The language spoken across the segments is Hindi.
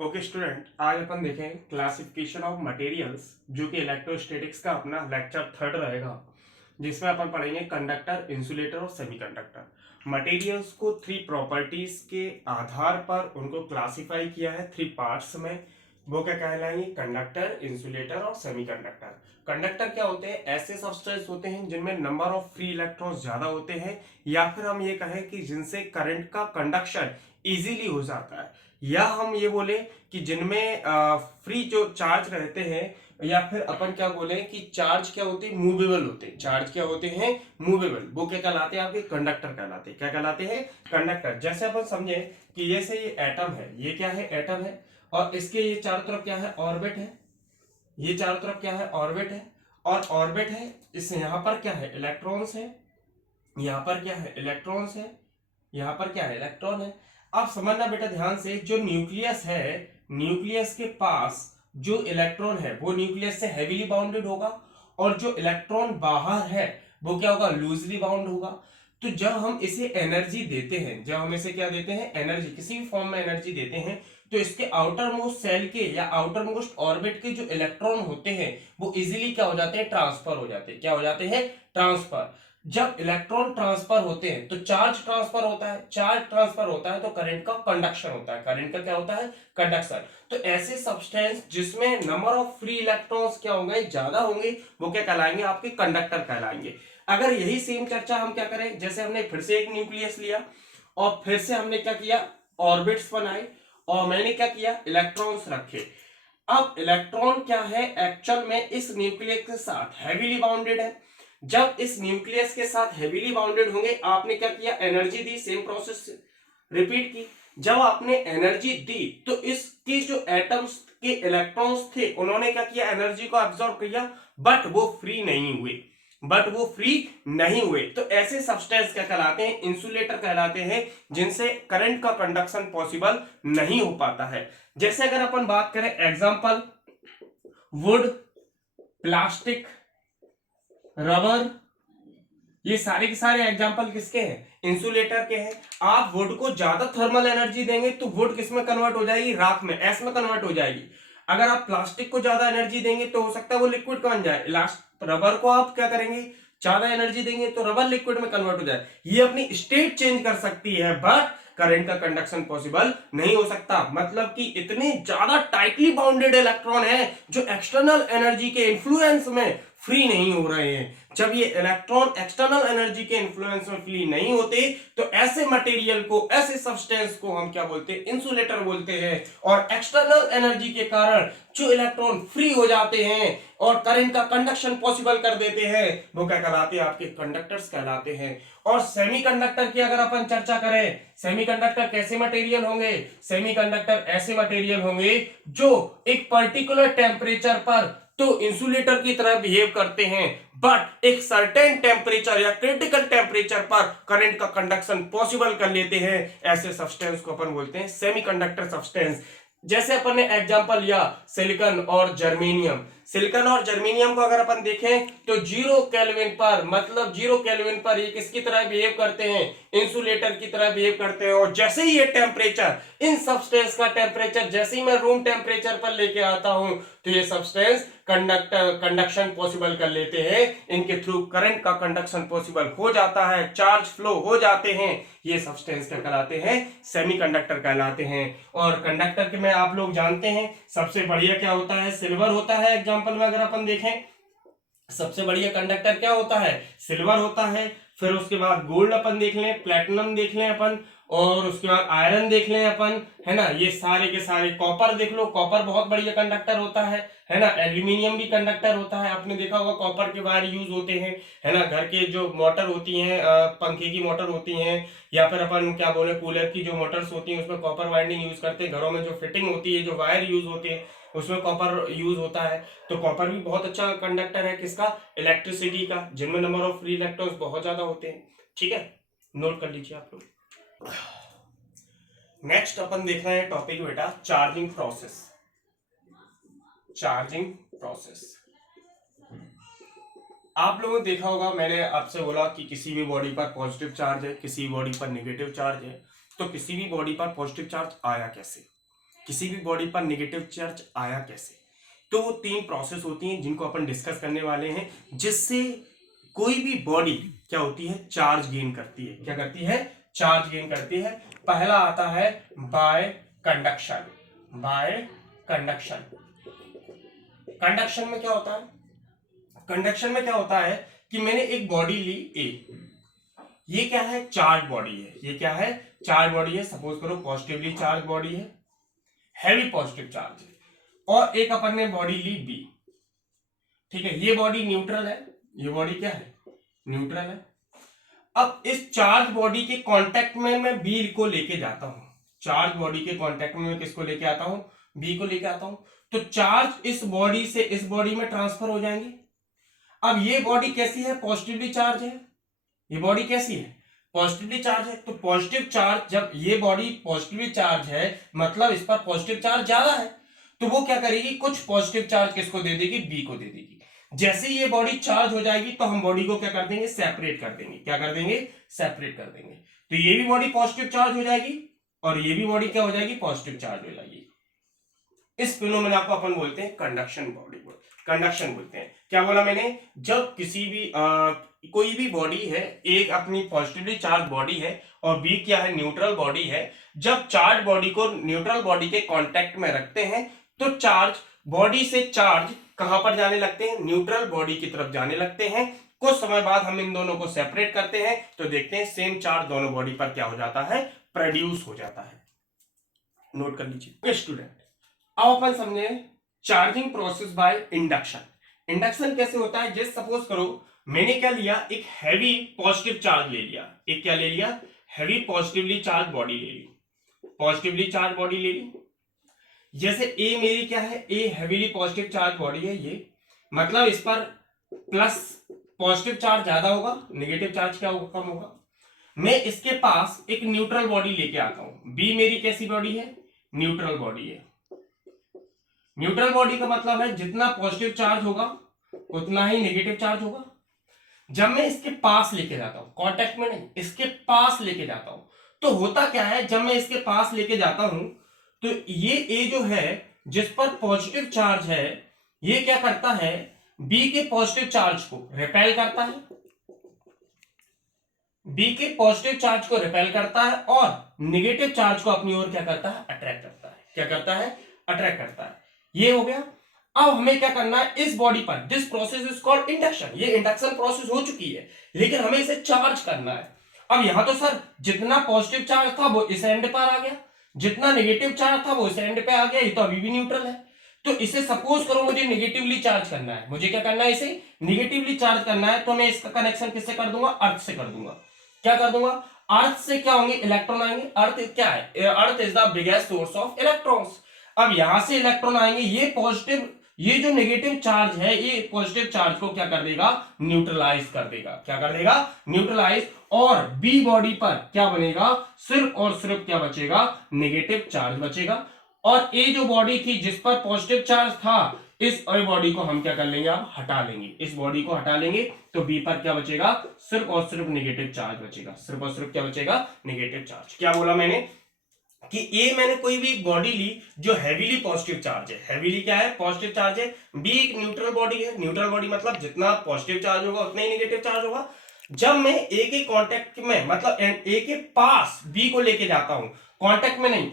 ओके स्टूडेंट, आज अपन देखें क्लासिफिकेशन ऑफ मटेरियल्स, जो कि इलेक्ट्रोस्टैटिक्स का अपना लेक्चर थर्ड रहेगा, जिसमें अपन पढ़ेंगे कंडक्टर, इंसुलेटर और सेमीकंडक्टर। मटेरियल्स को थ्री प्रॉपर्टीज के आधार पर उनको क्लासिफाई किया है थ्री पार्ट्स में। वो क्या कहलाएंगे? कंडक्टर, इंसुलेटर और सेमीकंडक्टर। कंडक्टर क्या होते हैं? ऐसे सब्सटेंस होते हैं जिनमें नंबर ऑफ फ्री इलेक्ट्रॉन्स ज्यादा होते हैं, या फिर हम ये कहें कि जिनसे करंट का कंडक्शन इजीली हो जाता है, या हम ये बोले कि जिनमें फ्री जो चार्ज रहते हैं, या फिर अपन क्या बोले कि चार्ज क्या होते हैं? मूवेबल होते हैं। चार्ज क्या होते हैं? मूवेबल। वो क्या कहलाते हैं? आपके कंडक्टर कहलाते हैं। क्या कहलाते हैं? कंडक्टर। जैसे अपन समझे कि जैसे ये एटम है, ये क्या है? एटम है, और इसके ये चारों तरफ क्या है? ऑर्बिट है। ये चारों तरफ क्या है? ऑर्बिट है। और ऑर्बिट है, इस यहां पर क्या है? इलेक्ट्रॉन्स है। यहां पर क्या है? इलेक्ट्रॉन्स है। यहां पर क्या है? इलेक्ट्रॉन है। आप समझना बेटा ध्यान से, जो न्यूक्लियस है, न्यूक्लियस के पास जो इलेक्ट्रॉन है वो न्यूक्लियस से हेवीली बाउंडेड होगा, और जो इलेक्ट्रॉन बाहर है वो क्या होगा? लूजली बाउंड होगा। तो जब हम इसे एनर्जी देते हैं, जब हम इसे क्या देते हैं? एनर्जी, किसी भी फॉर्म में एनर्जी देते हैं, तो इसके आउटर मोस्ट सेल के या आउटर मोस्ट ऑर्बिट के जो इलेक्ट्रॉन होते हैं वो इजीली क्या हो जाते हैं? ट्रांसफर हो जाते हैं। क्या हो जाते हैं? ट्रांसफर। जब इलेक्ट्रॉन ट्रांसफर होते हैं तो चार्ज ट्रांसफर होता है। चार्ज ट्रांसफर होता है तो करंट का कंडक्शन होता है। करंट का क्या होता है? कंडक्शन। तो ऐसे सब्सटेंस जिसमें नंबर ऑफ फ्री इलेक्ट्रॉन्स क्या होंगे? ज्यादा होंगे, वो क्या कहलाएंगे? आपके कंडक्टर कहलाएंगे। अगर यही सेम चर्चा हम क्या करें, जैसे हमने फिर से एक न्यूक्लियस लिया और फिर से हमने क्या किया? ऑर्बिट्स बनाए, और मैंने क्या किया? इलेक्ट्रॉन्स रखे। अब इलेक्ट्रॉन क्या है? एक्चुअल में इस न्यूक्लियस के साथ हैवीली बाउंडेड है। जब इस न्यूक्लियस के साथ हैवीली बाउंडेड होंगे, आपने क्या किया? एनर्जी दी, सेम प्रोसेस रिपीट की। जब आपने एनर्जी दी तो इसके जो एटम्स के इलेक्ट्रॉन्स थे उन्होंने क्या किया? एनर्जी को एब्जॉर्ब किया, बट वो फ्री नहीं हुए। तो ऐसे सब्सटेंस क्या कहलाते हैं? इंसुलेटर कहलाते हैं, जिनसे करंट का कंडक्शन पॉसिबल नहीं हो पाता है। जैसे अगर अपन बात करें एग्जांपल, वुड, प्लास्टिक, रबर, ये सारे के सारे एग्जांपल किसके हैं? इंसुलेटर के हैं। आप वुड को ज्यादा थर्मल एनर्जी देंगे तो वुड किस में कन्वर्ट हो जाएगी? राख में, एस में कन्वर्ट हो जाएगी। अगर आप प्लास्टिक को ज्यादा एनर्जी देंगे तो हो सकता है वो लिक्विड बन जाए। रबर को आप क्या करेंगे? ज्यादा एनर्जी देंगे तो रबर लिक्विड में कन्वर्ट हो जाए। ये अपनी स्टेट चेंज कर सकती है, बट करंट का कंडक्शन पॉसिबल नहीं हो सकता। मतलब कि इतने ज्यादा टाइटली बाउंडेड इलेक्ट्रॉन है जो एक्सटर्नल एनर्जी के इन्फ्लुएंस में फ्री नहीं हो रहे हैं। जब ये इलेक्ट्रॉन एक्सटर्नल एनर्जी के इन्फ्लुएंस में फ्री नहीं होते तो ऐसे मटेरियल को, ऐसे सब्सटेंस को हम क्या बोलते हैं? इंसुलेटर बोलते हैं। और एक्सटर्नल एनर्जी के कारण जो इलेक्ट्रॉन फ्री हो जाते हैं और करंट का कंडक्शन पॉसिबल कर देते हैं, वो क्या कहलाते हैं? आपके कंडक्टर्स कहलाते हैं। और सेमीकंडक्टर की अगर अपन चर्चा करें, सेमीकंडक्टर कैसे मटेरियल होंगे? सेमीकंडक्टर ऐसे मटेरियल होंगे जो एक पर्टिकुलर टेम्परेचर पर तो इंसुलेटर की तरह बिहेव करते हैं, बट एक सर्टेन टेम्परेचर या क्रिटिकल टेम्परेचर पर करंट का कंडक्शन पॉसिबल कर लेते हैं। ऐसे सब्सटेंस को अपन बोलते हैं सेमीकंडक्टर सब्सटेंस। जैसे अपन ने एग्जांपल लिया सिलिकॉन और जर्मेनियम। सिलिकॉन और जर्मेनियम को अगर अपन देखें तो 0 केल्विन पर, मतलब 0 केल्विन पर ये किसकी तरह बिहेव करते हैं? इंसुलेटर की तरह बिहेव करते हैं। और जैसे ही ये टेम्परेचर, इन सब्सटेंस का टेम्परेचर जैसे ही मैं रूम टेम्परेचर पर लेके आता हूं तो ये सब्सटेंस कंडक्शन पॉसिबल कर लेते हैं। इनके थ्रू करंट का कंडक्शन पॉसिबल हो जाता है, चार्ज फ्लो हो जाते हैं। ये सब्सटेंस क्या कहलाते हैं? सेमीकंडक्टर कहलाते हैं। और कंडक्टर के में आप लोग जानते हैं सबसे बढ़िया क्या होता है? सिल्वर होता है। एग्जांपल में अगर अपन देखें, सबसे बढ़िया कंडक्टर क्या होता है? सिल्वर होता है। फिर उसके बाद गोल्ड अपन देख लें, प्लेटिनम देख लें अपन, और उसके बाद आयरन देख लें अपन, है ना। ये सारे के सारे, कॉपर देख लो, कॉपर बहुत बढ़िया कंडक्टर होता है ना। एल्यूमिनियम भी कंडक्टर होता है। आपने देखा होगा कॉपर के वायर यूज होते हैं, है ना। घर के जो मोटर होती हैं, पंखे की मोटर होती हैं, या फिर अपन क्या बोले कूलर की जो मोटर्स होती हैं उसमें कॉपर वाइंडिंग यूज करते हैं। घरों में जो फिटिंग होती है, जो वायर यूज होते हैं, उसमें कॉपर यूज होता है। तो कॉपर भी बहुत अच्छा कंडक्टर है। किसका? इलेक्ट्रिसिटी का, जिनमें नंबर ऑफ फ्री इलेक्ट्रॉन्स बहुत ज्यादा होते हैं। ठीक है, नोट कर लीजिए आप लोग। नेक्स्ट अपन देख रहे हैं टॉपिक बेटा, चार्जिंग प्रोसेस। चार्जिंग प्रोसेस, आप लोगों ने देखा होगा, मैंने आपसे बोला कि किसी भी बॉडी पर पॉजिटिव चार्ज है, किसी बॉडी पर नेगेटिव चार्ज है। तो किसी भी बॉडी पर पॉजिटिव चार्ज आया कैसे? किसी भी बॉडी पर नेगेटिव चार्ज आया कैसे। तो वो 3 प्रोसेस होती हैं जिनको अपन डिस्कस करने वाले हैं, जिससे कोई भी बॉडी क्या होती है, चार्ज गेन करती है। क्या करती है, चार्ज गेन करती है। पहला आता है bye conduction. Bye conduction. Conduction में क्या होता है, कंडक्शन में क्या होता है कि मैंने एक बॉडी ली ए, ये क्या है, चार्ज बॉडी है। ये क्या है, चार्ज बॉडी है। सपोज करो पॉजिटिवली चार्ज बॉडी है, हैवी पॉजिटिव चार्ज है। और एक अपन ने बॉडी ली बी, ठीक है, ये बॉडी न्यूट्रल है, ये बॉडी क्या है, न्यूट्रल है। अब इस चार्ज बॉडी के कांटेक्ट में मैं बी को लेके जाता हूं, चार्ज बॉडी के कांटेक्ट में मैं किसको लेके आता हूं, बी को लेके आता हूं। तो चार्ज इस बॉडी से इस बॉडी में ट्रांसफर हो जाएंगे। अब ये बॉडी कैसी है, पॉजिटिवली चार्ज है। ये बॉडी कैसी है, पॉजिटिवली चार्ज है। तो पॉजिटिव चार्ज, जब ये बॉडी पॉजिटिवली चार्ज है मतलब इस पर पॉजिटिव चार्ज ज्यादा है, तो वो क्या करेगी, कुछ पॉजिटिव चार्ज किसको दे देगी, बी को दे देगी। जैसे ये बॉडी चार्ज हो जाएगी तो हम बॉडी को क्या कर देंगे, सेपरेट कर देंगे। क्या कर देंगे, सेपरेट कर देंगे। तो ये भी बॉडी पॉजिटिव चार्ज हो जाएगी और ये भी बॉडी क्या हो जाएगी, पॉजिटिव चार्ज हो जाएगी। इस फिनोमेना को अपन बोलते हैं कंडक्शन बॉडी, कंडक्शन बोलते हैं। क्या बोला मैंने, जब किसी भी कोई भी बॉडी है, एक अपनी पॉजिटिवली चार्ज बॉडी है और बी क्या है, न्यूट्रल बॉडी है। जब चार्ज बॉडी को न्यूट्रल बॉडी के कांटेक्ट में रखते हैं तो चार्ज बॉडी से चार्ज कहां पर जाने लगते हैं, न्यूट्रल बॉडी की तरफ जाने लगते हैं। कुछ समय बाद हम इन दोनों को सेपरेट करते हैं तो देखते हैं सेम चार्ज दोनों बॉडी पर क्या हो जाता है, प्रोड्यूस हो जाता है। नोट कर लीजिए स्टूडेंट। अब अपन समझे charging process by induction. Induction कैसे होता है, जैसे सपोज करो मैंने क्या लिया, एक हैवी पॉजिटिव चार्ज ले लिया। एक क्या ले लिया, हैवी पॉजिटिवली चार्ज बॉडी ले ली, पॉजिटिवली चार्ज बॉडी ले ली। जैसे ए मेरी क्या है, ए हैवीली पॉजिटिव चार्ज बॉडी है, ये मतलब इस पर प्लस पॉजिटिव चार्ज ज्यादा होगा, नेगेटिव चार्ज क्या होगा, कम होगा। मैं इसके पास एक न्यूट्रल बॉडी लेके आता हूं, बी मेरी कैसी बॉडी है, न्यूट्रल बॉडी है। न्यूट्रल बॉडी का मतलब है जितना पॉजिटिव चार्ज होगा उतना ही नेगेटिव चार्ज होगा। जब मैं इसके पास लेके जाता हूं, कांटेक्ट में नहीं, इसके पास लेके जाता हूं, तो होता क्या है, जब मैं इसके पास लेके जाता हूं तो ये ए जो है जिस पर पॉजिटिव चार्ज है, ये क्या करता है, बी के पॉजिटिव चार्ज को रिपेल करता है, बी के पॉजिटिव चार्ज को रिपेल करता है और नेगेटिव चार्ज को अपनी ओर क्या करता है, अट्रैक्ट करता है। क्या करता है, अट्रैक्ट करता है। ये हो गया। अब हमें क्या करना है, इस बॉडी पर, this process is called induction. ये इंडक्शन प्रोसेस हो चुकी है लेकिन हमें इसे चार्ज करना है। अब यहां तो सर जितना पॉजिटिव चार्ज था वो इस एंड पर आ गया, जितना नेगेटिव चार्ज था वो इस एंड पे आ गया, ये तो अभी भी न्यूट्रल है। तो इसे सपोज करो मुझे नेगेटिवली चार्ज करना है, मुझे क्या करना है, इसे नेगेटिवली चार्ज करना है। तो मैं इसका कनेक्शन किससे कर दूंगा, अर्थ से कर दूंगा। क्या कर दूंगा, अर्थ से क्या होंगे, इलेक्ट्रॉन आएंगे। अर्थ क्या है, earth is the biggest source of electrons. अब यहां से इलेक्ट्रॉन आएंगे, ये पॉजिटिव, ये जो नेगेटिव चार्ज है ये पॉजिटिव चार्ज को क्या कर देगा, न्यूट्रलाइज कर देगा। क्या कर देगा, न्यूट्रलाइज। और बी बॉडी पर क्या बनेगा, सिर्फ और सिर्फ क्या बचेगा, नेगेटिव चार्ज बचेगा। और ए जो बॉडी थी जिस पर पॉजिटिव चार्ज था, इस बॉडी को हम क्या कर लेंगे, अब हटा लेंगे, इस बॉडी को हटा लेंगे। तो बी पर क्या बचेगा, सिर्फ और सिर्फ नेगेटिव चार्ज बचेगा, सिर्फ और सिर्फ क्या बचेगा, नेगेटिव चार्ज। क्या बोला मैंने कि ए मैंने कोई भी बॉडी ली जो हैवीली पॉजिटिव चार्ज है, हैवीली क्या है, पॉजिटिव चार्ज है। बी एक न्यूट्रल बॉडी है, न्यूट्रल बॉडी मतलब जितना पॉजिटिव चार्ज होगा उतना ही नेगेटिव चार्ज होगा। जब मैं ए के कांटेक्ट में, मतलब ए के पास बी को लेके जाता हूं, कांटेक्ट में नहीं,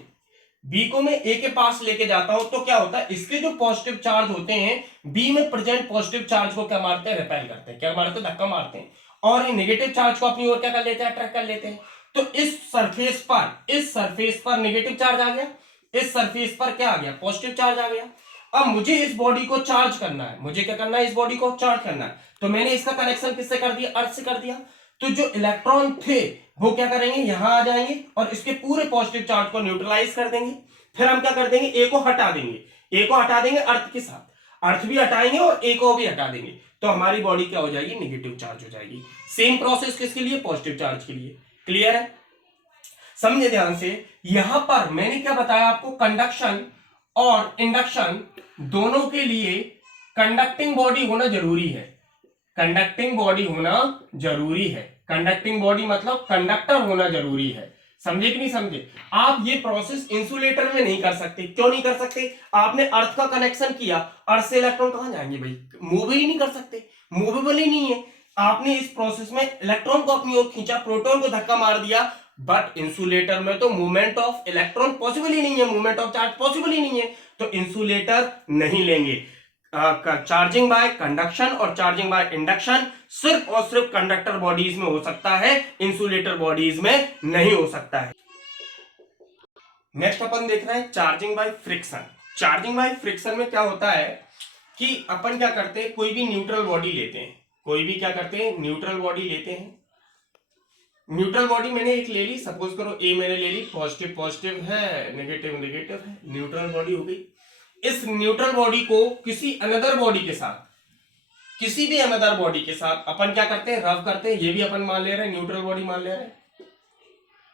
बी को मैं ए के पास लेके जाता हूं, तो क्या होता है, इसके जो पॉजिटिव चार्ज होते हैं बी में प्रेजेंट पॉजिटिव चार्ज को क्या मारते हैं, रिपेल करते हैं। क्या मारते हैं, धक्का मारते हैं। और ये नेगेटिव चार्ज को अपनी ओर क्या कर लेते हैं, अट्रैक्ट कर लेते हैं। तो इस सरफेस पर नेगेटिव चार्ज आ गया, इस सरफेस पर क्या आ गया, पॉजिटिव चार्ज आ गया। अब मुझे इस बॉडी को चार्ज करना है, मुझे क्या करना है, इस बॉडी को चार्ज करना है। तो मैंने इसका कनेक्शन किससे कर दिया, अर्थ से कर दिया। तो जो इलेक्ट्रॉन थे वो क्या करेंगे, यहां आ जाएंगे और इसके पूरे पॉजिटिव चार्ज को न्यूट्रलाइज कर देंगे। फिर हम क्या कर देंगे, ए को हटा देंगे, ए को हटा देंगे अर्थ के साथ, अर्थ भी हटाएंगे और ए को भी हटा देंगे। तो हमारी बॉडी क्या हो जाएगी, नेगेटिव चार्ज हो जाएगी। सेम प्रोसेस किसके लिए, पॉजिटिव चार्ज के लिए। क्लियर है, समझे ध्यान से। यहां पर मैंने क्या बताया आपको, कंडक्शन और इंडक्शन दोनों के लिए कंडक्टिंग बॉडी होना जरूरी है, कंडक्टिंग बॉडी होना जरूरी है। कंडक्टिंग बॉडी मतलब कंडक्टर होना जरूरी है। समझे कि नहीं समझे? आप ये प्रोसेस इंसुलेटर में नहीं कर सकते। क्यों नहीं कर सकते? आपने अर्थ का कनेक्शन किया, अर्थ से इलेक्ट्रॉन कहां जाएंगे भाई? मूव ही नहीं कर सकते, मूवेबल ही नहीं है। आपने इस प्रोसेस में इलेक्ट्रॉन को अपनी ओर खींचा, प्रोटॉन को धक्का मार दिया, बट इंसुलेटर में तो मूवमेंट ऑफ इलेक्ट्रॉन पॉसिबल ही नहीं है, मूवमेंट ऑफ चार्ज पॉसिबल ही नहीं है, तो इंसुलेटर नहीं लेंगे। चार्जिंग बाय कंडक्शन और चार्जिंग बाय इंडक्शन सिर्फ और सिर्फ कंडक्टर बॉडीज में हो सकता है, इंसुलेटर बॉडीज में नहीं हो सकता है। नेक्स्ट अपन देख रहे हैं charging by friction. Charging by friction में क्या होता है कि अपन क्या करते हैं, कोई भी न्यूट्रल बॉडी लेते हैं, कोई भी क्या करते हैं, न्यूट्रल बॉडी लेते हैं। न्यूट्रल बॉडी मैंने एक ले ली, सपोज करो ए मैंने ले ली, पॉजिटिव पॉजिटिव है, नेगेटिव नेगेटिव है, न्यूट्रल बॉडी हो गई। इस न्यूट्रल बॉडी को किसी अनदर बॉडी के साथ, किसी भी अनदर बॉडी के साथ अपन क्या करते हैं, रब करते हैं। ये भी अपन मान ले रहे हैं, न्यूट्रल बॉडी मान ले रहे हैं।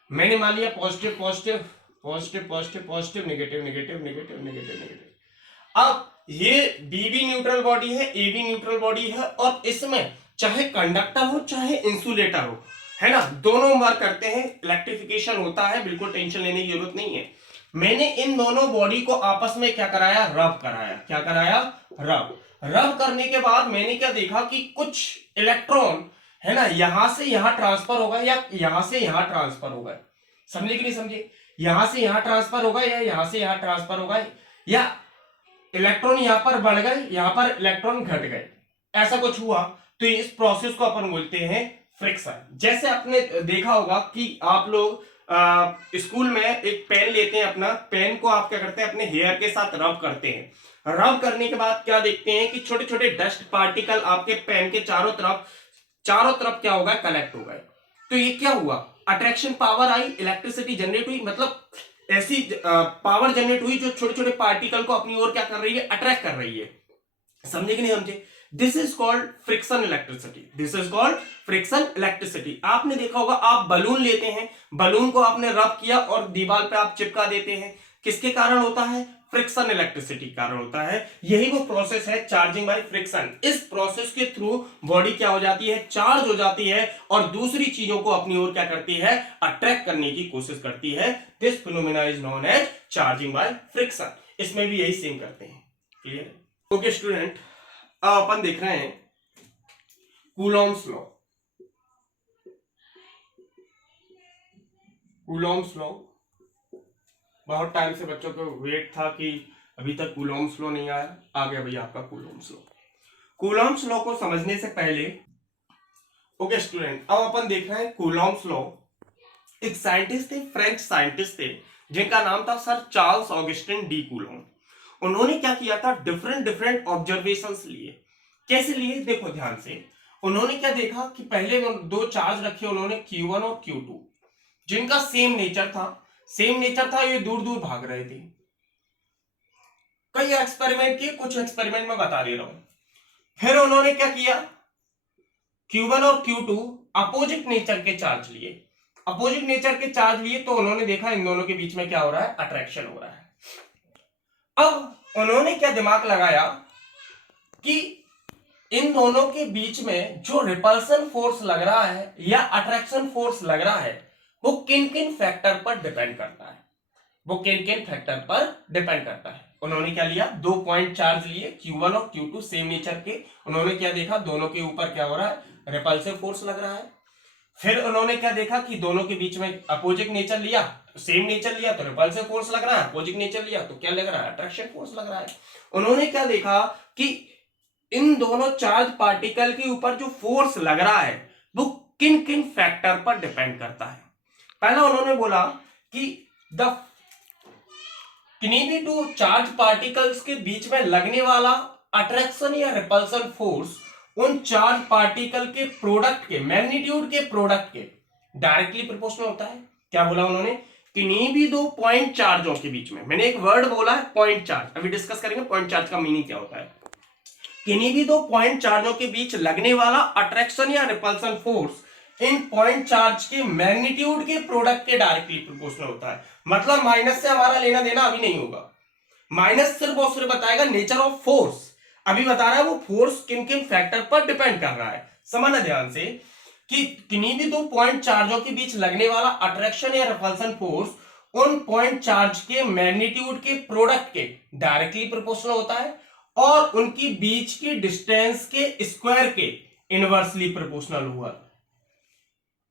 मैंने मान लिया positive positive positive positive positive, negative negative negative negative negative. अब ये बी भी न्यूट्रल बॉडी है, ए भी न्यूट्रल बॉडी है, और इसमें चाहे कंडक्टर हो चाहे इंसुलेटर हो, है ना, दोनों वर्क करते हैं, इलेक्ट्रिफिकेशन होता है, बिल्कुल टेंशन लेने की जरूरत नहीं है। मैंने इन दोनों बॉडी को आपस में क्या कराया, रब कराया। क्या कराया? रब। रब करने के बाद मैंने क्या देखा कि कुछ इलेक्ट्रॉन, है ना, यहां से यहां ट्रांसफर होगा या यहां से यहां ट्रांसफर होगा। समझे कि नहीं समझे? यहां से यहां ट्रांसफर होगा या यहां से यहां ट्रांसफर होगा, या इलेक्ट्रॉन यहां पर बढ़ गए, यहां पर इलेक्ट्रॉन घट गए, ऐसा कुछ हुआ, तो इस प्रोसेस को अपन बोलते हैं फ्रिक्शन। जैसे आपने देखा होगा कि आप लोग स्कूल में एक पेन लेते हैं, अपना पेन को आप क्या करते हैं, अपने हेयर के साथ रब करते हैं। रब करने के बाद क्या देखते हैं कि छोटे छोटे डस्ट पार्टिकल आपके पेन के चारों तरफ क्या होगा, कलेक्ट हो गए। तो ये क्या हुआ, अट्रैक्शन पावर आई, इलेक्ट्रिसिटी जनरेट हुई, मतलब ऐसी पावर जनरेट हुई जो छोटे छोटे पार्टिकल को अपनी ओर क्या कर रही है, अट्रैक्ट कर रही है। समझे कि नहीं समझे? This is called friction electricity. This is called friction electricity. आपने देखा होगा, आप बलून लेते हैं, बलून को आपने रब किया और दीवार पे आप चिपका देते हैं, किसके कारण होता है? फ्रिक्शन इलेक्ट्रिसिटी कारण होता है। यही वो प्रोसेस है चार्जिंग बाय फ्रिक्शन। इस प्रोसेस के थ्रू बॉडी क्या हो जाती है, चार्ज हो जाती है, और दूसरी चीजों को अपनी ओर क्या करती है, अट्रैक्ट करने की कोशिश करती है। This phenomena is known as charging by friction. इसमें भी यही सेम करते हैं। क्लियर? ओके स्टूडेंट, अब अपन देख रहे हैं कूलॉम्स लॉ। कूलॉम्स लॉ, बहुत टाइम से बच्चों को वेट था कि अभी तक कूलॉम्स लॉ नहीं आया, आ गया भैया आपका कूलॉम्स लॉ। कूलॉम्स लॉ को समझने से पहले, ओके स्टूडेंट, अब अपन देख रहे हैं कूलॉम्स लॉ। एक साइंटिस्ट थे, फ्रेंच साइंटिस्ट थे, जिनका नाम था sir Charles Augustin de Coulomb. उन्होंने क्या किया था, डिफरेंट डिफरेंट ऑब्जर्वेशंस लिए। कैसे लिए, देखो ध्यान से। उन्होंने क्या देखा कि पहले दो चार्ज रखे उन्होंने, Q1 और Q2, जिनका सेम नेचर था, ये दूर दूर भाग रहे थे। कई एक्सपेरिमेंट किए, कुछ एक्सपेरिमेंट में बता दे रहा हूं। फिर उन्होंने क्या किया, Q1 और Q2 अपोजिट नेचर के चार्ज लिए। अपोजिट नेचर के चार्ज लिए तो उन्होंने देखा इन दोनों के बीच में क्या हो रहा है, अट्रैक्शन हो रहा है। अब उन्होंने क्या दिमाग लगाया कि इन दोनों के बीच में जो रिपल्सन फोर्स लग रहा है या अट्रैक्शन फोर्स लग रहा है, वो किन किन फैक्टर पर डिपेंड करता है, वो किन किन फैक्टर पर डिपेंड करता है। उन्होंने क्या लिया, 2 पॉइंट चार्ज लिए, Q1 और Q2 सेम नेचर के। उन्होंने क्या देखा, दोनों के ऊपर क्या हो रहा है, रिपल्सिव फोर्स लग रहा है। फिर उन्होंने क्या देखा कि दोनों के बीच में अपोजिट नेचर लिया, सेम नेचर लिया तो रिपल्सिव फोर्स लग रहा है, अपोजिट नेचर लिया तो क्या लग रहा है, अट्रैक्शन फोर्स लग रहा है। उन्होंने क्या देखा कि इन दोनों चार्ज पार्टिकल के ऊपर जो फोर्स लग रहा है वो किन किन फैक्टर पर डिपेंड करता है। पहला उन्होंने बोला कि द किन्हीं भी दो चार्ज पार्टिकल्स के बीच में लगने वाला अट्रैक्शन या रिपल्सन फोर्स उन चार्ज पार्टिकल के प्रोडक्ट के, मैग्नीट्यूड के प्रोडक्ट के डायरेक्टली प्रोपोर्शनल होता है। क्या बोला उन्होंने, किन्हीं भी दो पॉइंट चार्जों के बीच में, मैंने एक वर्ड बोला है पॉइंट चार्ज, अभी डिस्कस करेंगे पॉइंट चार्ज का मीनिंग क्या होता है। किन्हीं भी दो पॉइंट चार्जों के बीच लगने वाला अट्रैक्शन या repulsion force in point charge के मैग्नीट्यूड के प्रोडक्ट के डायरेक्टली प्रोपोर्शनल होता है। मतलब माइनस से हमारा लेना देना अभी नहीं होगा, माइनस सिर्फ और सिर्फ बताएगा नेचर ऑफ फोर्स। अभी बता रहा है वो फोर्स किन किन फैक्टर पर डिपेंड कर रहा है। समझना ध्यान से। कि किन्हीं भी दो पॉइंट चार्जों के बीच लगने वाला अट्रैक्शन या रिपल्सन फोर्स उन पॉइंट चार्ज के मैग्नीट्यूड के प्रोडक्ट के डायरेक्टली प्रोपोर्शनल होता है और उनकी बीच की डिस्टेंस के स्क्वायर के इनवर्सली प्रोपोर्शनल हुआ।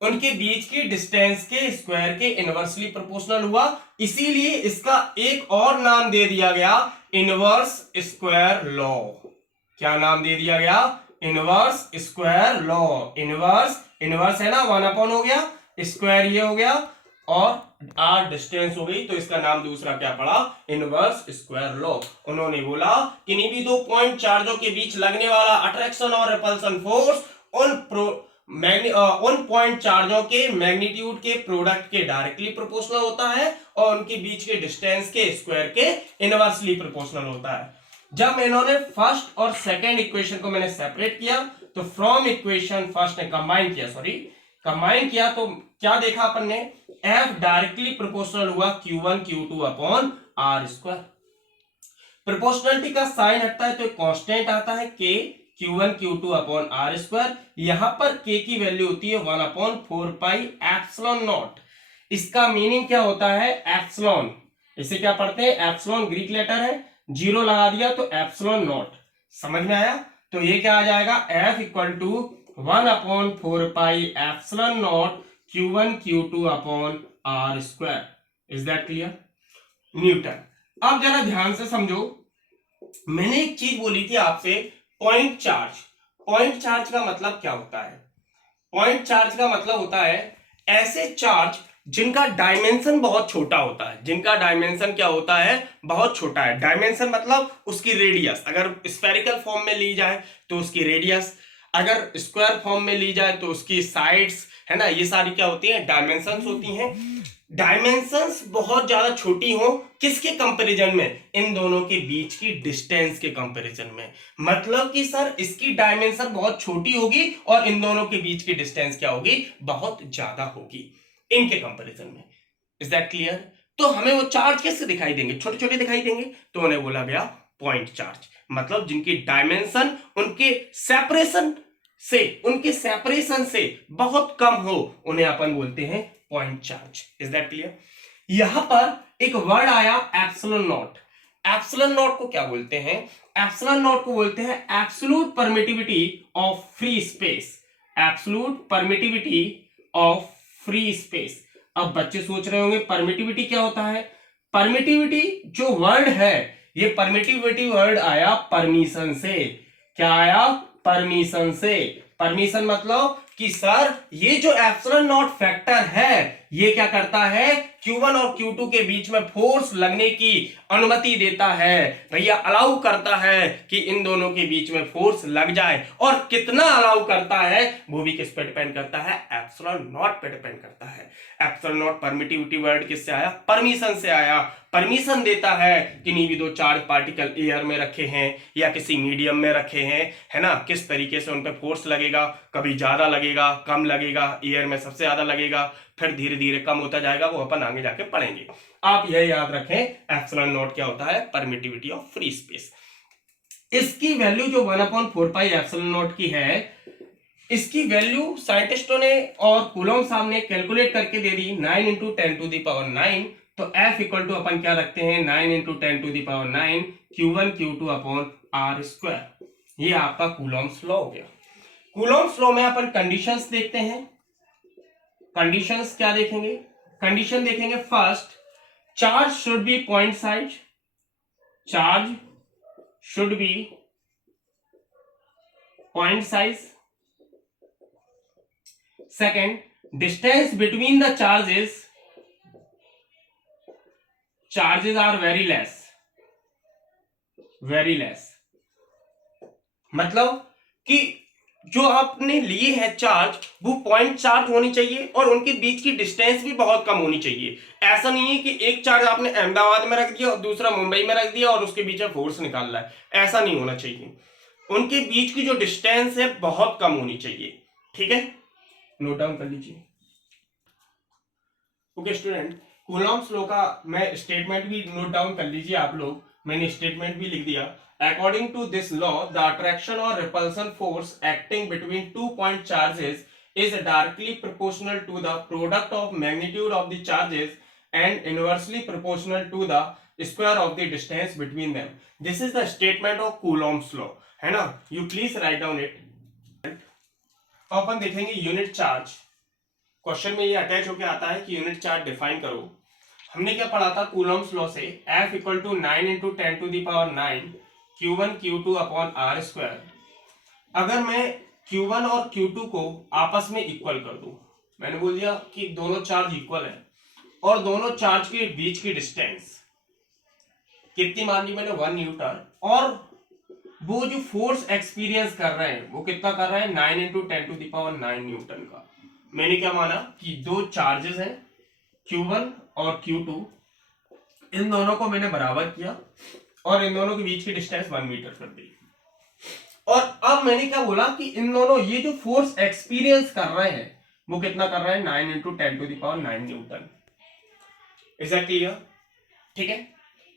उनके बीच की डिस्टेंस के स्क्वायर के इनवर्सली प्रोपोर्शनल हुआ, इसीलिए इसका एक और नाम दे दिया गया इनवर्स स्क्वायर लॉ। क्या नाम दे दिया गया? Inverse square law. Inverse inverse है ना, 1 हो गया, स्क्वायर ये हो गया और आर डिस्टेंस हो गई, तो इसका नाम दूसरा क्या पड़ा? Inverse square law. उन्होंने बोला किन्हीं भी दो पॉइंट चार्जों के बीच लगने वाला अट्रैक्शन और रिपल्सन फोर्स उन पॉइंट चार्जों के मैग्नीट्यूड के प्रोडक्ट के डायरेक्टली प्रोपोर्शनल होता है और उनके बीच के डिस्टेंस के स्क्वायर के इनवर्सली प्रोपोर्शनल होता है। जब इन्होंने फर्स्ट और सेकंड इक्वेशन को मैंने सेपरेट किया तो फ्रॉम इक्वेशन फर्स्ट ने कंबाइन किया तो क्या देखा अपन ने? F डायरेक्टली प्रोपोर्शनल हुआ Q1 Q2 upon are square. Proportionality का साइन हटता है तो एक कांस्टेंट आता है K Q1 Q2 upon are square. यहां पर K की वैल्यू होती है 1/4 पाई एप्सिलॉन नॉट। इसका मीनिंग क्या होता है? एप्सिलॉन, इसे क्या पढ़ते हैं? एप्सिलॉन ग्रीक लेटर है, जीरो लगा दिया तो एप्सिलॉन नॉट। समझ में आया? तो ये क्या आ जाएगा? F equal to 1/4 pi epsilon naught Q1 Q2 upon are square. Is that clear? Newton. अब जरा ध्यान से समझो, मैंने एक चीज बोली थी आपसे, पॉइंट चार्ज। पॉइंट चार्ज का मतलब क्या होता है? पॉइंट चार्ज का मतलब होता है ऐसे चार्ज जिनका डायमेंशन बहुत छोटा होता है। जिनका डायमेंशन क्या होता है? बहुत छोटा है। डायमेंशन मतलब उसकी रेडियस, अगर स्फेरिकल फॉर्म में ली जाए तो उसकी रेडियस, अगर स्क्वायर फॉर्म में ली जाए तो उसकी साइड्स, है ना, ये सारी क्या होती हैं? डायमेंशंस होती हैं। डायमेंशंस बहुत ज्यादा छोटी हो, किसके कंपैरिजन में? इन दोनों के बीच की डिस्टेंस के कंपैरिजन में। मतलब कि सर इसकी डायमेंशन बहुत छोटी होगी और इन दोनों के बीच की डिस्टेंस क्या होगी? बहुत ज्यादा होगी इनके कंपैरिजन में। Is that clear? तो हमें वो चार्ज कैसे दिखाई देंगे? छोटे छोटे दिखाई देंगे, तो उन्हें बोला गया पॉइंट चार्ज। मतलब जिनकी डायमेंशन उनके सेपरेशन से बहुत कम हो, उन्हें अपन बोलते हैं point charge. Is that clear? यहां पर एक वर्ड आया एप्सिलॉन नॉट। एप्सिलॉन नॉट को क्या बोलते हैं? एप्सिलॉन नॉट को बोलते हैं absolute permittivity of free space. Absolute permittivity of free space. अब बच्चे सोच रहे होंगे परमिटिविटी क्या होता है? परमिटिविटी जो वर्ड है, ये परमिटिविटी वर्ड आया परमिशन से। क्या आया? परमिशन से। परमिशन मतलब कि सर ये जो एप्सिलॉन नॉट फैक्टर है, ये क्या करता है? Q1 और Q2 के बीच में फोर्स लगने की अनुमति देता है। भैया अलाउ करता है कि इन दोनों के बीच में फोर्स लग जाए, और कितना अलाउ करता है वो भी किस पे डिपेंड करता है? एप्सिलॉन नॉट पे डिपेंड करता है। एप्सिलॉन नॉट परमिटिविटी वर्ड किससे आया? परमिशन से आया। परमिशन देता है कि नहीं भी दो चार्ज पार्टिकल एयर में रखे हैं या किसी मीडियम में रखे हैं, है ना, किस तरीके से उन पे फोर्स लगेगा। कभी ज्यादा लगेगा, कम लगेगा, एयर में सबसे ज्यादा लगेगा, फिर धीरे धीरे कम होता जाएगा, वो अपन आगे जाके पढ़ेंगे। आप यह याद रखें एप्सिलॉन नॉट क्या होता है? Permittivity of free space. इसकी वैल्यू जो 1/4 पाई एप्सिलॉन नॉट की है, इसकी वैल्यू साइंटिस्टों ने और कूलॉम साहब ने कैलकुलेट करके दे दी 9 × 10⁹। तो F इक्वल टू अपन क्या रखते हैं? 9 × 10⁹ Q1 Q2 upon are square. ये आपका कूलॉम्स लॉ हो गया। कूलॉम्स लॉ में अपन कंडीशंस देखते हैं। कंडीशंस क्या देखेंगे? कंडीशन देखेंगे first, charge should be point size. Charge should be point size. Second, distance between the charges are very less. मतलब कि जो आपने लिए हैं चार्ज, वो पॉइंट चार्ज होनी चाहिए और उनके बीच की डिस्टेंस भी बहुत कम होनी चाहिए। ऐसा नहीं है कि एक चार्ज आपने अहमदाबाद में रख दिया और दूसरा मुंबई में रख दिया और उसके बीच में फोर्स निकाल रहा है, ऐसा नहीं होना चाहिए। उनके बीच की जो डिस्टेंस है बहुत कम होनी चाहिए। ठीक है, नोट डाउन कर लीजिए। ओके स्टूडेंट, कूलॉम्स लॉ का मैं स्टेटमेंट भी नोट डाउन कर लीजिए आप लोग। मैंने स्टेटमेंट भी लिख दिया। According to this law, the attraction और repulsion force acting between 2 point charges is directly proportional to the product of magnitude of the charges and inversely proportional to the square of the distance between them. This is the statement of Coulomb's law, है ना? You please write down it. तो अपन देखेंगे यूनिट चार्ज। क्वेश्चन में ये अटैच होकर आता है कि यूनिट चार्ज डिफाइन करो। हमने क्या पढ़ा था कूलम्स लॉ से, F equal to 9 into 10 to the power 9 Q1 Q2 upon R square. अगर मैं Q1 और Q2 को आपस में इक्वल कर दूं, मैंने बोल दिया कि दोनों चार्ज इक्वल है और दोनों चार्ज के बीच की डिस्टेंस कितनी मान ली मैंने 1 न्यूटन, और वो जो फोर्स एक्सपीरियंस कर रहे हैं वो कितना कर रहे हैं 9 into 10 to the power 9 newton का। मैंने क्या माना कि दो चार्जेस हैं Q1 और Q2, इन दोनों को मैंने बराबर किया और इन दोनों के बीच की डिस्टेंस 1 मीटर कर दी। और अब मैंने क्या बोला कि इन दोनों ये जो फोर्स एक्सपीरियंस कर रहे हैं वो कितना कर रहे हैं 9 into 10 to the power 9 newton. Is that clear? ठीक है,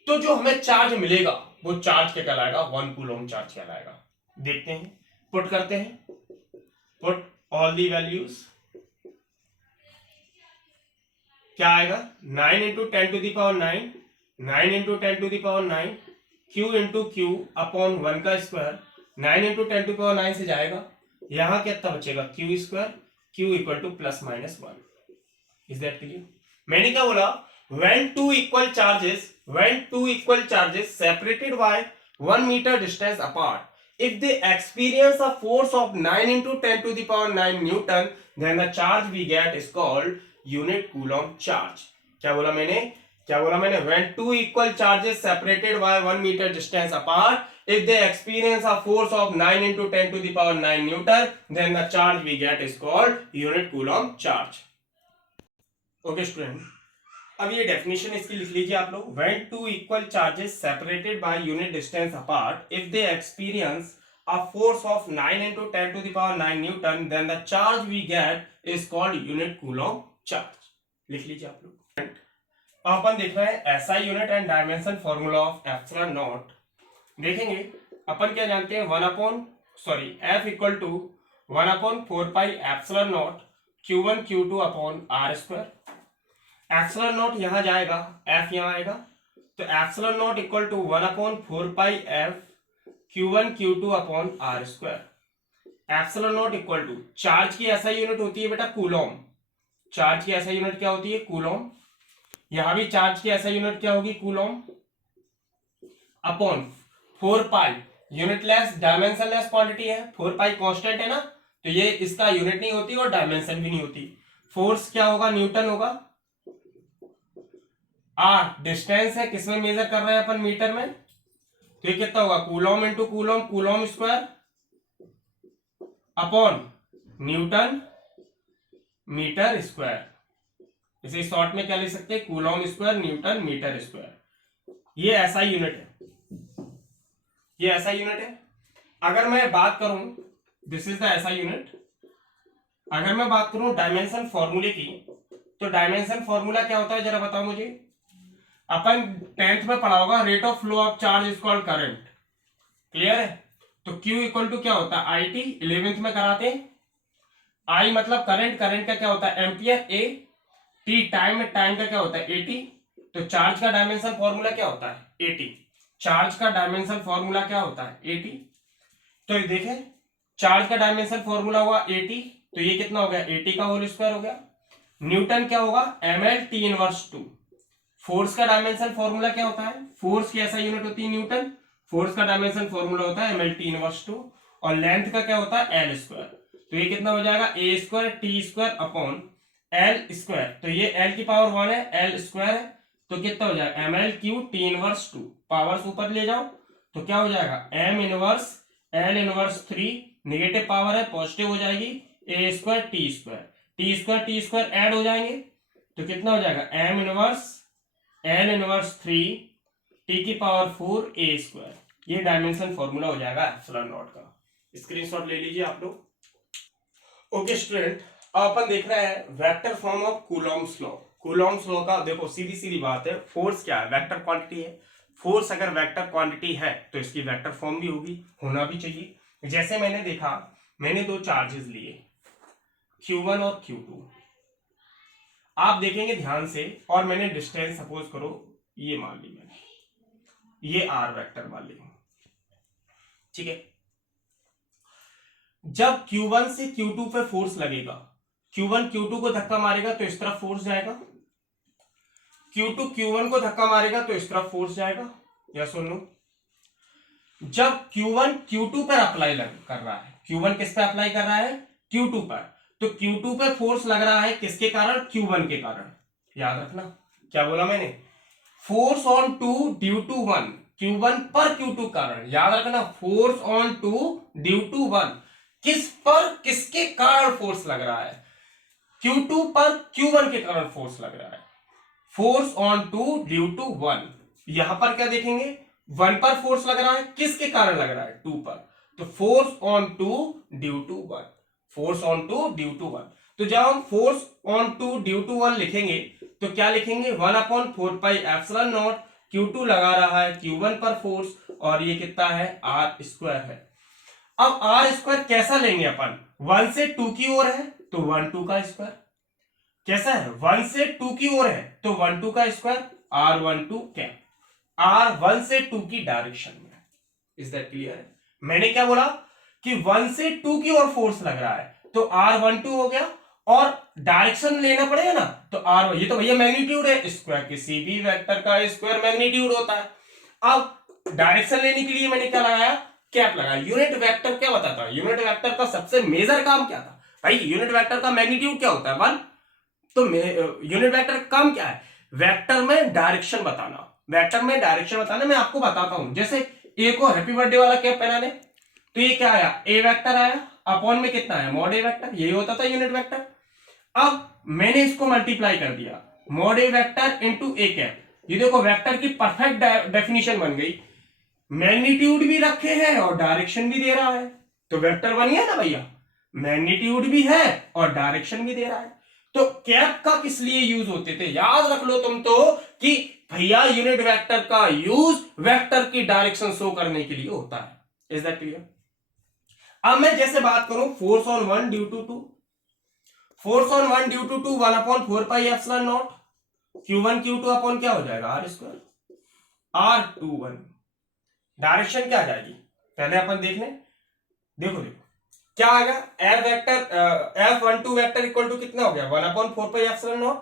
तो जो हमें चार्ज मिलेगा वो चार्ज क्या कहलाएगा 1 कूलम चार्ज कहलाएगा। देखते हैं, पुट करते हैं, पुट ऑल दी वैल्यूज। क्या आएगा 9 into 10 to the power 9, 9 into 10 to the power 9, Q into Q upon 1 का स्क्वायर। 9 इंटू 10 टू पावर 9 से जाएगा, यहां कितना बचेगा Q square, Q equal two plus minus 1। Is that clear? मैंने क्या बोला, when two equal charges separated by 1 meter distance apart, if they experience a force of 9 into 10 to the power 9 newton, then the charge we get is called unit coulomb charge. क्या बोला मैंने when two equal charges separated by 1 meter distance apart, if they experience a force of 9 into 10 to the power 9 newton, then the charge we get is called unit coulomb charge. Okay student, अब ये डेफिनेशन इसकी लिख लीजिए आप लोग। When two equal charges separated by unit distance apart, if they experience a force of 9 into 10 to the power 9 newton, then the charge we get is called unit coulomb charge. लिख लीजिए आप लोग। अपन देख रहे हैं SI unit and dimension formula of epsilon naught. देखेंगे अपन क्या जानते हैं F equal to 1/4 pi epsilon naught Q1 Q2 upon R square. Epsilon naught यहां जाएगा, F यहां आएगा, तो epsilon naught equal to 1/4 pi F Q1 Q2 upon R square. Epsilon naught equal to, charge की SI यूनिट होती है बेटा कूलॉम। चार्ज की SI यूनिट क्या होती है कूलॉम। यहां भी चार्ज की SI यूनिट क्या होगी कूलॉम, अपॉन 4 पाई यूनिटलेस डायमेंशनलेस क्वांटिटी है, 4 पाई कांस्टेंट है ना, तो ये इसका यूनिट नहीं होती और डायमेंशन भी नहीं होती। फोर्स क्या होगा न्यूटन होगा, R डिस्टेंस है, किसमें मेजर कर रहे हैं अपन मीटर में, तो ये कितना होगा coulomb into coulomb, coulomb square upon newton metre square. इसे शॉर्ट में क्या लिख सकते हैं coulomb square newton metre square. ये SI यूनिट है, ये SI यूनिट है। अगर मैं बात करूं, this is the SI unit. अगर मैं बात करूं डायमेंशन फॉर्मूले की, तो डायमेंशन फॉर्मूला क्या होता है जरा बताओ मुझे। अपन 10th में पढ़ा होगा rate of flow of charge is called current, clear है। तो Q इक्वल टू क्या होता है IT, 11th में कराते हैं। I मतलब करंट, करंट का क्या होता है ampere, A T time, time का क्या होता है AT। तो चार्ज का डायमेंशन फॉर्मूला क्या होता है AT, चार्ज का डायमेंशन फॉर्मूला क्या होता है AT। तो ये देखें चार्ज का डायमेंशन फॉर्मूला हुआ AT, तो ये कितना हो गया AT का होल स्क्वायर हो गया। न्यूटन क्या होगा ml T इनवर्स 2। फोर्स का डायमेंशन फॉर्मूला क्या होता है, फोर्स की SI यूनिट होती है न्यूटन, फोर्स का डायमेंशन फॉर्मूला होता है ml T इनवर्स 2, और लेंथ का क्या होता है L स्क्वायर। तो ये कितना हो जाएगा A square T square upon L square. तो ये L की पावर 1 है, L स्क्वायर है, तो कितना हो जाएगा ml Q T inverse 2, powers ऊपर ले जाओ तो क्या हो जाएगा M inverse L inverse 3, negative power है पॉजिटिव हो जाएगी, A square T square, T square add हो जाएंगे तो कितना हो जाएगा M inverse L inverse 3 T की पावर 4 A स्क्वायर। ये डायमेंशन फॉर्मूला हो जाएगा एप्सिलॉन नॉट का। स्क्रीनशॉट ले लीजिए आप लोग। ओके स्टूडेंट, अपन देख रहे हैं vector form of Coulomb's law. Coulomb's law का देखो सीधी सीधी बात है, फोर्स क्या है वेक्टर क्वांटिटी है। फोर्स अगर वेक्टर क्वांटिटी है तो इसकी वेक्टर फॉर्म भी होगी, होना भी चाहिए। जैसे मैंने देखा, मैंने दो चार्जेस लिए, Q1 और Q2, आप देखेंगे ध्यान से, और मैंने डिस्टेंस सपोज करो ये मान ली मैंने, ये R वेक्टर मान ली, ठीक है। जब Q1 से Q2 पे फोर्स लगेगा, Q1 Q2 को धक्का मारेगा तो इस तरफ फोर्स जाएगा, Q2 Q1 को धक्का मारेगा तो इस तरफ फोर्स जाएगा, या सुन लो। जब Q1 Q2 पर अप्लाई कर रहा है, Q1 किस पे अप्लाई कर रहा है, Q2 पर, तो Q2 पे फोर्स लग रहा है किसके कारण, Q1 के कारण। याद रखना क्या बोला मैंने, force on two due to one, Q1 पर Q2 कारण। याद रखना force on two due to one, किस पर, किसके कारण फोर्स लग रहा है, Q2 पर Q1 के कारण फोर्स लग रहा है। Force on two due to one, यहां पर क्या देखेंगे, वन पर फोर्स लग रहा है, किसके कारण लग रहा है, टू पर, तो force on two due to one, force on two due to one. तो जब हम force on two due to one लिखेंगे तो क्या लिखेंगे, 1/4πε0, Q2 लगा रहा है Q1 पर फोर्स, और ये कितना है, R स्क्वायर है। अब R स्क्वायर कैसा लेंगे अपन, 1 से 2 की ओर है तो 1 2 का स्क्वायर, कैसा है, 1 से 2 की ओर है तो 1 2 का स्क्वायर, R12 क्या, R1 से 2 की डायरेक्शन में। Is that clear? मैंने क्या बोला कि 1 से 2 की ओर फोर्स लग रहा है तो R12 हो गया, और डायरेक्शन लेना पड़ेगा ना, तो R, ये तो भैया मैग्नीट्यूड है, स्क्वायर किसी भी वेक्टर का स्क्वायर मैग्नीट्यूड होता है। अब डायरेक्शन लेने के लिए मैंने क्या लगाया, कैप लगाया। यूनिट वेक्टर क्या बताता है, यूनिट वेक्टर का सबसे मेजर काम क्या था भाई, यूनिट वेक्टर का मैग्नीट्यूड क्या होता है, 1। तो यूनिट वेक्टर का काम क्या है, वेक्टर में डायरेक्शन बताना, वेक्टर में डायरेक्शन बताना। मैं आपको बताता हूं, जैसे ए को हैप्पी बर्थडे वाला कैप पहनाने, तो ये क्या आया, ए वेक्टर आया, अपॉन में कितना है, मॉड ए वेक्टर, यही होता था यूनिट वेक्टर। अब मैंने इसको मल्टीप्लाई कर दिया, mod A vector into A cap, ये देखो वेक्टर की परफेक्ट डेफिनेशन बन गई, मैग्नीट्यूड भी रखे हैं और डायरेक्शन भी दे रहा है, तो वेक्टर बन गया ना भैया, मैग्नीट्यूड भी है और डायरेक्शन भी दे रहा है। तो कैप का किस लिए यूज होते थे, याद रख लो तुम तो, कि भैया यूनिट वेक्टर का यूज वेक्टर की डायरेक्शन शो करने के लिए होता है। Is that clear? अब मैं जैसे बात करूं force on 1 due to 2, force on 1 due to 2 1/4πε0, Q1 Q2 upon क्या हो जाएगा, R स्क्वायर, R21। डायरेक्शन क्या आ जाएगी, पहले अपन देख लें, देखो देखो क्या आएगा, F vector F12 vector equal to कितना हो गया, 1/4πε0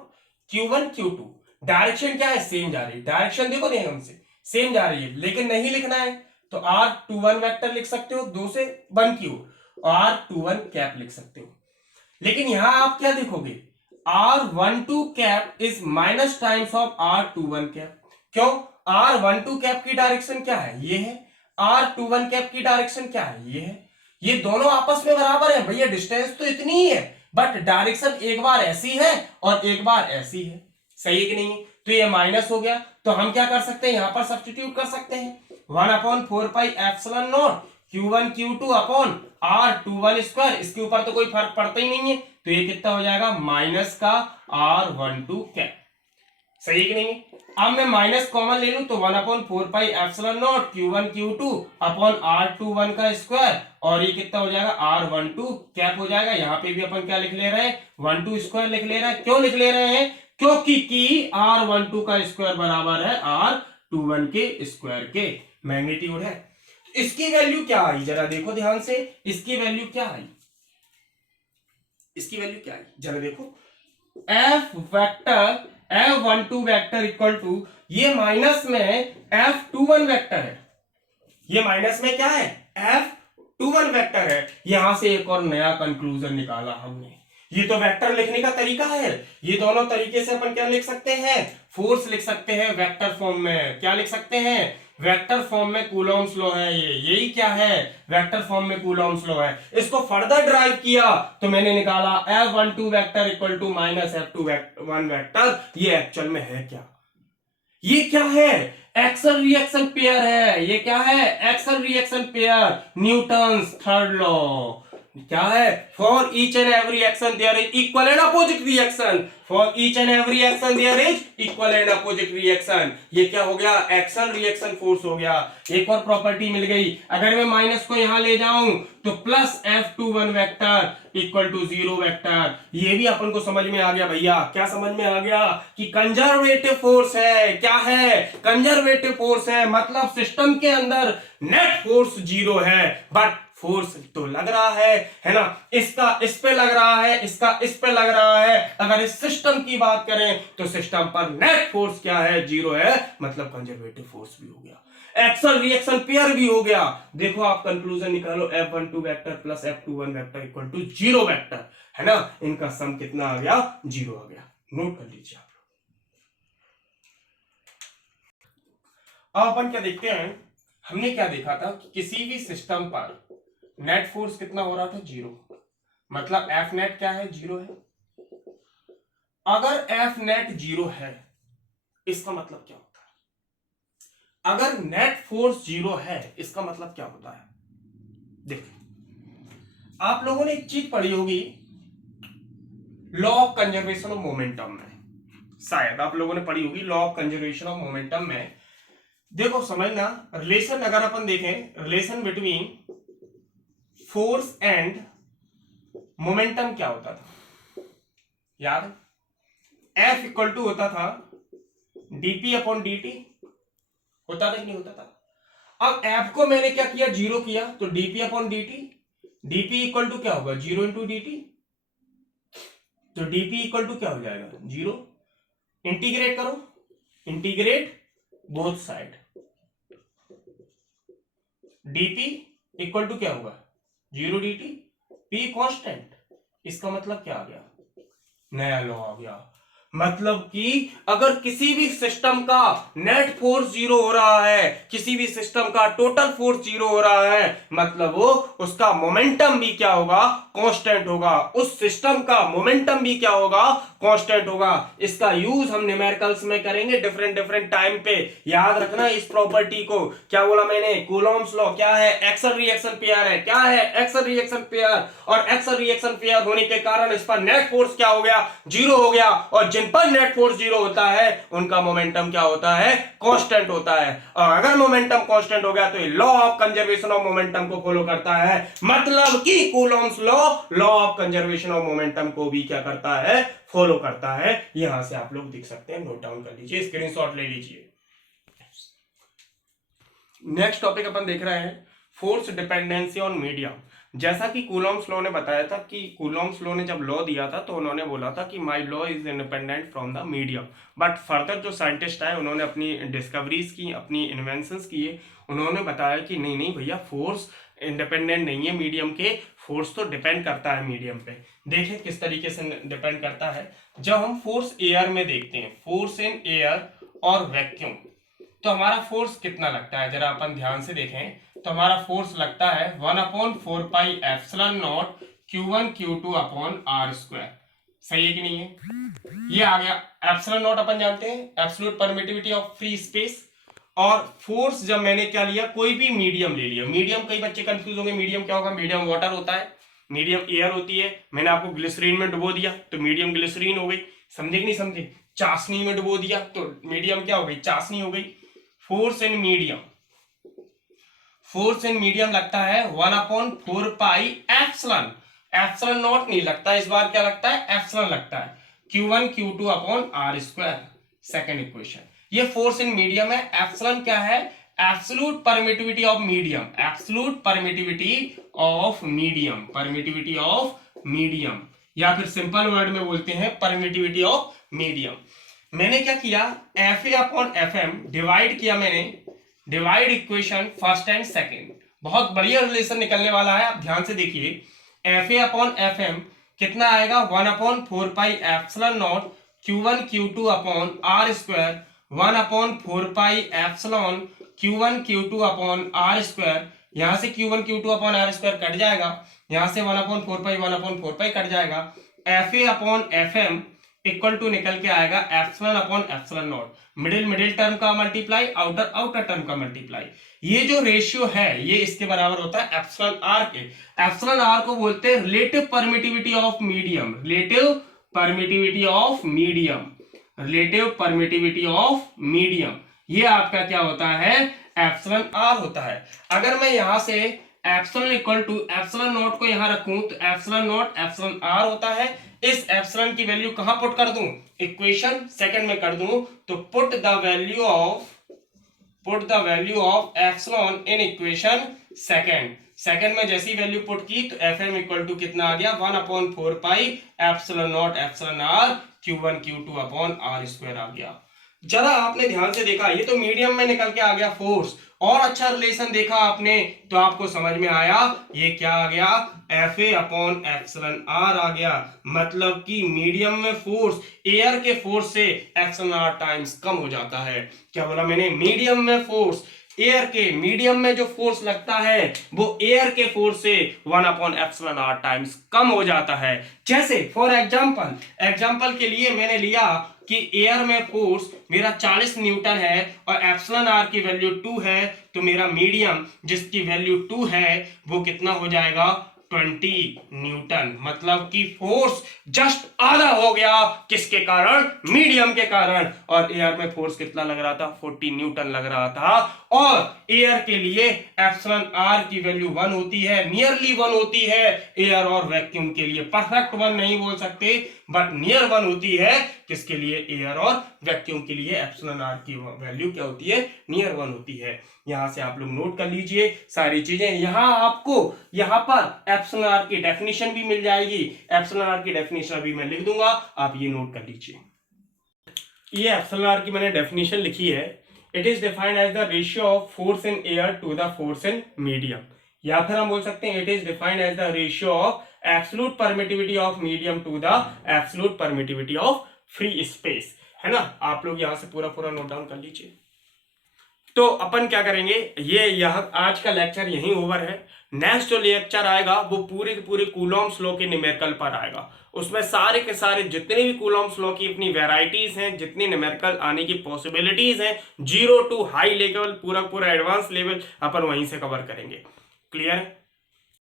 Q1 Q2। डायरेक्शन क्या है, सेम जा रही है, डायरेक्शन देखो ध्यान से, सेम जा रही है, लेकिन नहीं लिखना है तो R21 वेक्टर लिख सकते हो, 2 से 1 की ओर, R21 कैप लिख सकते हो। लेकिन यहां आप क्या देखोगे, R12 cap is minus times of R21 cap. क्यों, R12 कैप की डायरेक्शन क्या है, ये है, R21 कैप की डायरेक्शन क्या है, ये है, ये दोनों आपस में बराबर है भैया, डिस्टेंस तो इतनी ही है, बट डायरेक्शन एक बार ऐसी है और एक बार ऐसी है, सही है कि नहीं? तो ये माइनस हो गया, तो हम क्या कर सकते हैं, यहां पर सब्स्टिट्यूट कर सकते हैं, 1/4πε0 Q1 Q2 upon R21 square, इसके ऊपर तो कोई फर्क पड़ता ही नहीं है, तो ये कितना हो जाएगा, माइनस का R12 कैप। सही है कि नहीं? अब मैं माइनस कॉमन ले लूं तो 1/4πε0 Q1 Q2 अपॉन R21 का स्क्वायर, और ये कितना हो जाएगा, R12 कैप हो जाएगा। यहां पे भी अपन क्या लिख ले रहे हैं, 12 स्क्वायर लिख ले रहे हैं। क्यों लिख ले रहे हैं, क्योंकि R12 का स्क्वायर बराबर है R21 के स्क्वायर के, मैग्नीट्यूड है। इसकी वैल्यू क्या आई, जरा देखो ध्यान से, इसकी वैल्यू क्या आई, इसकी वैल्यू क्या आई, जरा देखो, F vector F12 vector equal to, ये माइनस में F21 वेक्टर है, ये माइनस में क्या है, F21 वेक्टर है। यहां से एक और नया कंक्लूजन निकाला हमने, ये तो वेक्टर लिखने का तरीका है, ये दोनों तरीके से अपन क्या लिख सकते हैं, फोर्स लिख सकते हैं वेक्टर फॉर्म में, क्या लिख सकते हैं, वेक्टर फॉर्म में कूलॉम्स लॉ है, ये यही क्या है, वेक्टर फॉर्म में कूलॉम्स लॉ है। इसको फर्दर ड्राइव किया तो मैंने निकाला F12 vector equal to minus F21 vector. ये एक्चुअल में है क्या, ये क्या है, एक्सल रिएक्शन पेयर है, ये क्या है, action reaction pair, Newton's third law. क्या है, for each and every action there is equal and opposite reaction, for each and every action there is equal and opposite reaction. ये क्या हो गया, एक्शन रिएक्शन फोर्स हो गया। एक और प्रॉपर्टी मिल गई, अगर मैं माइनस को यहां ले जाऊं तो plus F21 vector equal to 0 vector. ये भी अपन को समझ में आ गया भैया। क्या समझ में आ गया कि कंजर्वेटिव फोर्स है। क्या है, कंजर्वेटिव फोर्स है, मतलब सिस्टम के अंदर नेट फोर्स 0 है, बट फोर्स तो लग रहा है ना। इसका इस पे लग रहा है, इसका इस पे लग रहा है। अगर इस सिस्टम की बात करें तो सिस्टम पर नेट फोर्स क्या है, 0 है, मतलब कंजर्वेटिव फोर्स भी हो गया, एक्शन रिएक्शन पेयर भी हो गया। देखो आप कंक्लूजन निकालो, F12 vector plus F21 vector equal to 0 vector, है ना। इनका सम कितना आ गया, 0 आ गया। नोट कर लीजिए आप लोग। अब अपन क्या देखते हैं, हमने क्या देखा था कि किसी भी सिस्टम पर नेट फोर्स कितना हो रहा था, 0, मतलब एफ नेट क्या है, 0 है। अगर एफ नेट 0 है, इसका मतलब क्या होता है, अगर नेट फोर्स 0 है इसका मतलब क्या होता है। देखिए आप लोगों ने एक चीज पढ़ी होगी law of conservation of momentum में, शायद आप लोगों ने पढ़ी होगी law of conservation of momentum में। देखो समझना, रिलेशन अगर अपन देखें, relation between force and momentum क्या होता था, याद है, F इक्वल टू होता था dp अपॉन dt, होता था कि नहीं होता था। अब F को मैंने क्या किया, 0 किया, तो dp upon dt, dp equal to क्या होगा, 0 इंटू dt, तो dp इक्वल टू क्या हो जाएगा, 0। इंटीग्रेट करो, integrate both side, dp equal to क्या होगा, 0 dt, p कांस्टेंट। इसका मतलब क्या आ गया, नया लॉ आ गया। मतलब कि अगर किसी भी सिस्टम का नेट फोर्स 0 हो रहा है, किसी भी सिस्टम का टोटल फोर्स 0 हो रहा है, मतलब वो उसका मोमेंटम भी क्या होगा, कांस्टेंट होगा। उस सिस्टम का मोमेंटम भी क्या होगा, कांस्टेंट होगा। इसका यूज हम न्यूमेरिकल्स में करेंगे डिफरेंट डिफरेंट टाइम पे। याद रखना इस प्रॉपर्टी को। क्या बोला मैंने, कूलॉम्स लॉ क्या है, एक्शन रिएक्शन पेयर है। क्या है, एक्शन रिएक्शन पेयर, और एक्शन रिएक्शन पेयर होने के कारण इस पर नेट फोर्स क्या हो गया, 0 हो गया। और जिन पर नेट फोर्स 0 होता है उनका मोमेंटम क्या होता है, कांस्टेंट होता है। और अगर मोमेंटम कांस्टेंट हो गया तो ये law of conservation of momentum को फॉलो करता है। मतलब कि Coulomb's law of conservation of momentum को भी क्या करता है, फॉलो करता है। यहां से आप लोग देख सकते हैं, नोट डाउन कर लीजिए, स्क्रीनशॉट ले लीजिए। नेक्स्ट टॉपिक अपन देख रहे हैं फोर्स डिपेंडेंसी ऑन मीडियम। जैसा कि कूलॉम्स लॉ ने बताया था कि कूलॉम्स लॉ ने जब लॉ दिया था तो उन्होंने बोला था कि my law is independent from the medium. But further जो साइंटिस्ट आए उन्होंने अपनी डिस्कवरीज की, अपनी इन्वेंशंस किए, उन्होंने बताया कि नहीं नहीं भैया, फोर्स इंडिपेंडेंट नहीं है मीडियम के, फोर्स तो डिपेंड करता है मीडियम पे। देखें किस तरीके से डिपेंड करता है। जब हम फोर्स एयर में देखते हैं, फोर्स इन एयर और वैक्यूम, तो हमारा फोर्स कितना लगता है, जरा अपन ध्यान से देखें। तो हमारा फोर्स लगता है 1/4 pi epsilon naught Q1 Q2 upon R square. सही है कि नहीं है, ये आ गया। एप्सिलॉन नॉट अपन जानते हैं absolute permittivity of free space. और फोर्स जब मैंने क्या लिया, कोई भी मीडियम ले लिया, मीडियम, कई बच्चे कंफ्यूज होंगे मीडियम क्या होगा, मीडियम वाटर होता है, मीडियम एयर होती है। मैंने आपको ग्लिसरीन में डुबो दिया तो मीडियम ग्लिसरीन हो गई, समझे कि नहीं समझे। चाशनी में डुबो दिया तो मीडियम क्या हो गई, चाशनी हो गई। Force in medium, force in medium लगता है 1/4 पाई एप्सिलॉन, एप्सिलॉन नॉट नहीं लगता इस बार, क्या लगता है, एप्सिलॉन लगता है, Q1 Q2 upon R square. Second equation, ये फोर्स इन मीडियम है। एप्सिलॉन क्या है, absolute permittivity of medium, absolute permittivity of medium, permittivity of medium, या फिर सिंपल वर्ड में बोलते हैं परमिटिविटी ऑफ मीडियम। मैंने क्या किया, Fa अपॉन Fm डिवाइड किया मैंने, divide equation first and second. बहुत बढ़िया रिलेशन निकलने वाला है, आप ध्यान से देखिए। Fa अपॉन Fm कितना आएगा, 1/4 pi epsilon naught Q1 Q2 upon R square, 1/4 pi epsilon Q1 Q2 upon R square. यहां से Q1 Q2 upon R square cut जाएगा, यहां से 1/4 पाई 1/4 पाई कट जाएगा। Fa upon Fm equal to निकल के आएगा epsilon upon epsilon naught, middle term का मल्टीप्लाई, आउटर टर्म का मल्टीप्लाई। ये जो रेशियो है ये इसके बराबर होता है एप्सिलॉन आर के। एप्सिलॉन आर को बोलते हैं relative permittivity of medium, relative permittivity of medium, relative permittivity of medium, ये आपका क्या होता है, एप्सिलॉन आर होता है। अगर मैं यहां से epsilon equal to epsilon naught को यहां रखूं तो एप्सिलॉन नॉट एप्सिलॉन आर होता है। इस एप्सिलॉन की वैल्यू कहां पुट कर दूं, इक्वेशन सेकंड में कर दूं, तो put the value of epsilon in equation second में जैसी वैल्यू पुट की तो एफ एम इक्वल टू कितना आ गया, 1/4 pi epsilon naught epsilon r Q1 Q2 upon are square आ गया। जरा आपने ध्यान से देखा, ये तो मीडियम में निकल के आ गया फोर्स, और अच्छा रिलेशन देखा आपने तो आपको समझ में आया ये क्या आ गया, F A upon epsilon r आ गया। मतलब कि मीडियम में फोर्स एयर के फोर्स से एप्सिलॉन आर टाइम्स कम हो जाता है। क्या बोला मैंने, मीडियम में फोर्स एयर के, मीडियम में जो फोर्स लगता है वो एयर के फोर्स से 1/εr टाइम्स कम हो जाता है। जैसे फॉर एग्जांपल के लिए मैंने लिया कि एयर में फोर्स मेरा 40 न्यूटन है और एप्सिलॉन आर की वैल्यू 2 है, तो मेरा मीडियम जिसकी वैल्यू 2 है वो कितना हो जाएगा, 20 न्यूटन। मतलब कि फोर्स जस्ट आधा हो गया, किसके कारण, मीडियम के कारण। और एयर में फोर्स कितना लग रहा था, 40 न्यूटन लग रहा था। और एयर के लिए एप्सिलॉन आर की वैल्यू 1 होती है, नियरली 1 होती है। एयर और वैक्यूम के लिए परफेक्ट 1 नहीं बोल सकते, बट नियर 1 होती है। किसके लिए, एयर और वैक्यूम के लिए एप्सिलॉन आर की वैल्यू क्या होती है, नियर 1 होती है। यहां से आप लोग नोट कर लीजिए सारी चीजें। यहां आपको यहां पर एप्सिलॉन आर की डेफिनेशन भी मिल जाएगी, एप्सिलॉन आर की डेफिनेशन अभी मैं लिख दूंगा, आप ये नोट कर लीजिए। ये एप्सिलॉन आर की मैंने डेफिनेशन लिखी है, it is defined as the ratio of force in air to the force in medium, या फिर हम बोल सकते हैं it is defined as the ratio of absolute permittivity of medium to the absolute permittivity of free space, है ना। आप लोग यहां से पूरा नोट डाउन कर लीजिए। तो अपन क्या करेंगे, ये यहाँ आज का लेक्चर यहीं ओवर है। नेक्स्ट जो लेक्चर आएगा वो पूरे के पूरे कूलॉम्स लॉ के न्यूमेरिकल पर आएगा। उसमें सारे के सारे जितने भी कूलॉम्स लॉ की अपनी वेराइटीज हैं, जितनी न्यूमेरिकल आने की पॉसिबिलिटीज हैं, 0 to हाई लेवल पूरा एडवांस लेवल अपन वहीं से कवर करेंगे। क्लियर।